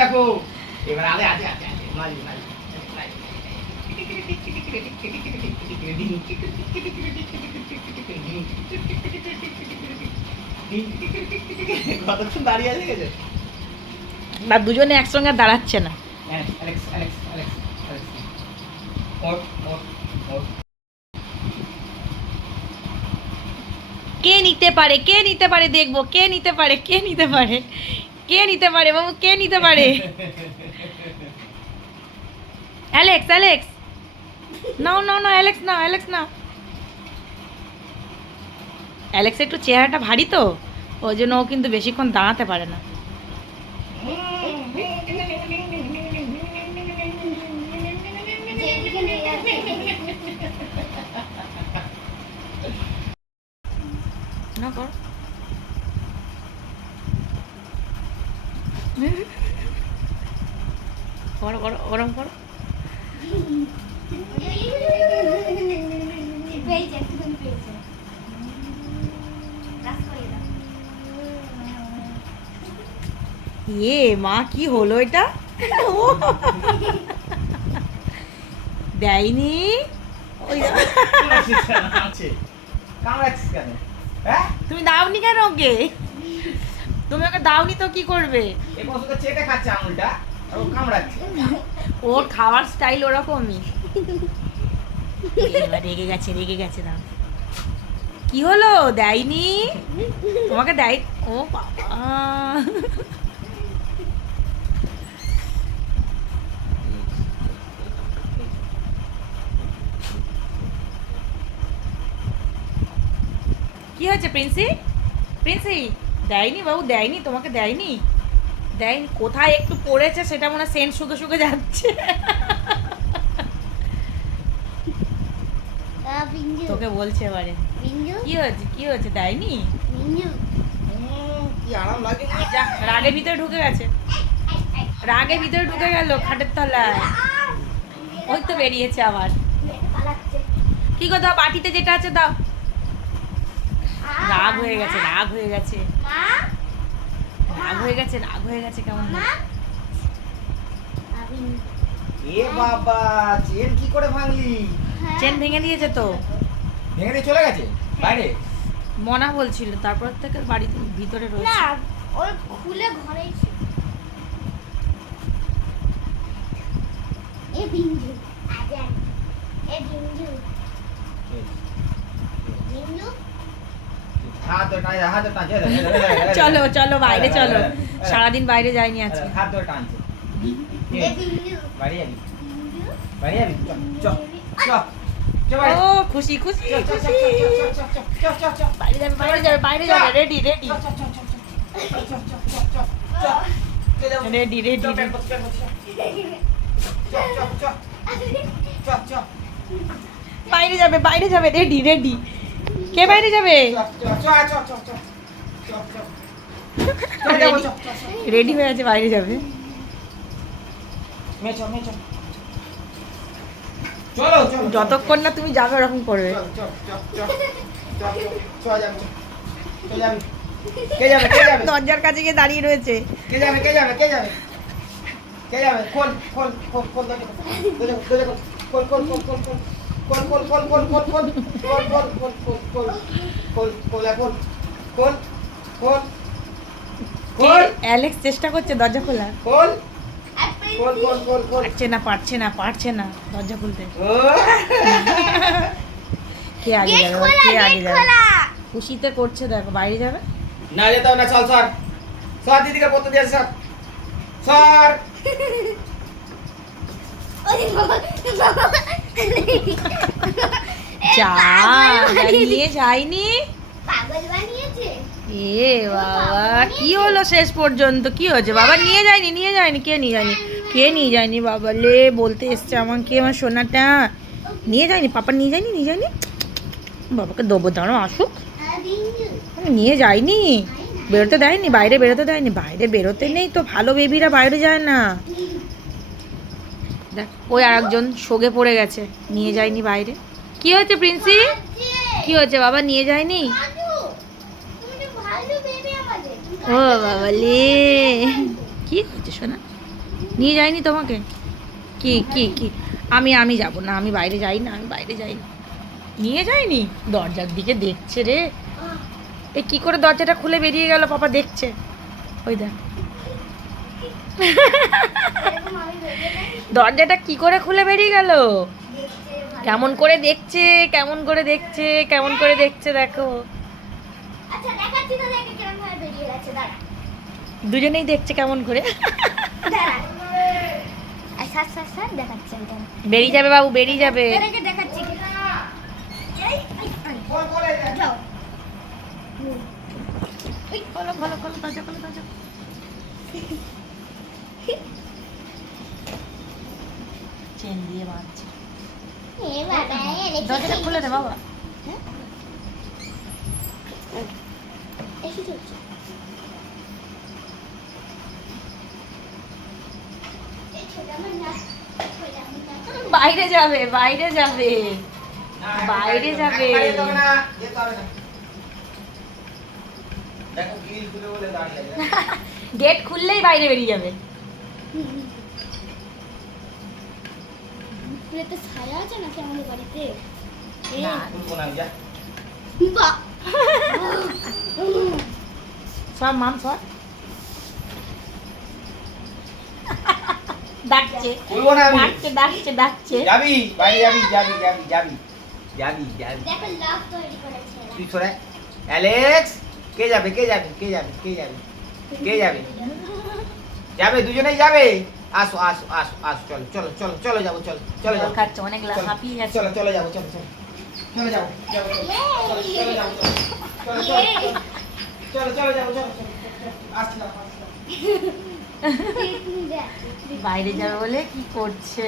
দেখো এবার আগে আছে আছে মাঝে মাঝে কতক্ষণ দাঁড়িয়ে আছে গেছে? না দুজনে একসঙ্গে দাঁড়াচ্ছে না। কে নিতে পারে কে নিতে পারে দেখব কে নিতে পারে কে নিতে পারে কে নিতে পারে বাবু কে নিতে পারে? Alex Alex. নাও নাও না অ্যালেক্স নাও অ্যালেক্স নাও। অ্যালেক্স একটু চেহারাটা ভারী তো, ওই জন্য ও কিন্তু বেশিক্ষণ দাঁড়াতে পারে না। না করো। করো ওরম করো। ইয়ে মা কি হলো এটা? দেয়নি? তুমি দাওনি কেন ওকে? তুমি ওকে দাওনি তো কি করবে? ওর খাওয়ার স্টাইল ওরকমই। রেগে গেছে রেগে গেছে না কি হলো? দেয়নি? তোমাকে দেয় ও বাবা। কি হয়েছে, প্রিন্সি? প্রিন্সি, দেয়নি বাবু, দেয়নি, তোমাকে দেয়নি? দেয়নি, কোথায় একটু পড়েছে সেটা মনে হয় সেন্ট শুকে শুকে যাচ্ছে আহ, বিঞ্জু তোকে বলছে এবারে। কি হয়েছে? কি হয়েছে? দেয়নি? বিঞ্জু। উম, কি আরাম লাগে। যা রাগের ভিতরে ঢুকে গেছে। রাগের ভিতরে ঢুকে গেল খাটের তলায়। ওই তো বেরিয়েছে আবার। কি গো দাও বাটিতে যেটা আছে দাও। রাগ হয়ে গেছে রাগ হয়ে গেছে। রাগ হয়ে গেছে রাগ হয়ে গেছে কেমন। এ বাবা চেন কি করে ভাঙলি। চেন ভেঙে দিয়েছে তো। ভেঙে দিয়ে চলে গেছে? বাইরে? মনা বলছিল তারপর থেকে বাড়ির ভিতরে রয়েছে। না ওই খুলে ঘরেই ছিল। এ বিঞ্জু আজান এ বিঞ্জু বিঞ্জু চলো চলো বাইরে চলো। সারাদিন বাইরে যাইনি আজকে। হাত ধরে টানছে। বাড়ি যাবি? বাড়ি যাবি? চ চ। চ বাড়ি ও খুশি খুশি চ চ চ খুশি চ চ চ চ চ বাইরে যাবে বাইরে যাবে বাইরে যাবে রেডি রেডি রেডি রেডি বাইরে যাবে বাইরে যাবে রেডি রেডি কে বাইরে যাবে রেডি হয়ে আছে বাইরে যাবে চলো চলো যতক্ষণ না তুমি যাবে ওরকম করবে কে যাবে কে যাবে দরজার কাছে গিয়ে দাঁড়িয়ে রয়েছে কে যাবে কে যাবে কে যাবে কে যাবে খোল খোল খোল খোল খোল খোল খোল খোল খোল খোল অ্যালেক্স চেষ্টা করছে দরজা খোলার খোল খোল পারছে না পারছে না পারছে না। দরজা খুলতে। কে আগে যাবে? কে আগে যাবে? খুশিতে করছে দেখো বাইরে যাবে? না যেতে না চল সর সর দিদিকে পড়তে দিয়ে বাবা যা নিয়ে যায়নি? এ বাবা কি হলো শেষ পর্যন্ত? কি হয়েছে? বাবা নিয়ে যায়নি নিয়ে যায়নি কে নিয়ে যায়নি? কে নিয়ে যায়নি বাবা লে, বলতে এসছে আমাকে আমার সোনাটা? নিয়ে যায়নি? পাপা নিয়ে যায়নি? নিয়ে যায়নি? বাবাকে দেবো দাঁড়ো আসুক। নিয়ে যায়নি? বেরোতে দেয়নি? বাইরে বেরোতে দেয়নি? বাইরে বেরোতে নেই তো, ভালো বেবিরা বাইরে যায় না। দেখ, ওই আর একজন শোগে পড়ে গেছে, নিয়ে যায়নি বাইরে। কি হয়েছে, প্রিন্সি? কি হয়েছে, বাবা, নিয়ে যায়নি? ও বাবা লে, কি হয়েছে শোনা নিয়ে যায়নি তোমাকে? কি কি কি? আমি আমি যাব না আমি বাইরে যাই না আমি বাইরে যাই না। নিয়ে যায়নি? দরজার দিকে দেখছে রে। এ কি করে দরজাটা খুলে বেরিয়ে গেল? পাপা দেখছে। ওই দেখ। দরজাটা কি করে খুলে বেরিয়ে গেল? কেমন করে দেখছে কেমন করে দেখছে কেমন করে দেখছে দেখো। আচ্ছা দুজনেই দেখছে কেমন করে। বেরিয়ে যাবে বাবু বেরিয়ে যাবে চেন দিয়ে দরজাটা খুলে দে বাবা চলছে এই ছোট আমার না ছোট আমার না বাইরে যাবে বাইরে যাবে। বাইরে যাবে। গেট খুললেই বাইরে বেরিয়ে যাবে। ছায়া আছে নাকি আমাদের বাড়িতে? সব মাম সব? ডাকছে খুলবো না আমি। ডাকছে ডাকছে ডাকছে যাবি বাইরে যাবি যাবি যাবি যাবি যাবি যাবি দেখো লাভ তৈরি করেছে তুই সরে অ্যালেক্স কে যাবে কে যাবে কে যাবে কে যাবে কে যাবে যাবে দুজনেই যাবে আসো আসো আসো আসো চলো চলো চলো চলো যাব চলো চলো যাব খাচ্ছে অনেক চলো, হাঁপিয়ে গেছে চলো চলো যাব চলো চলো চলো যাব যাব চলো চলো যাব চলো চলো ইয়ে। চলো চলো যাব চলো চলো চলো আসলাম আসলাম। বাইরে যাবে বলে কি করছে?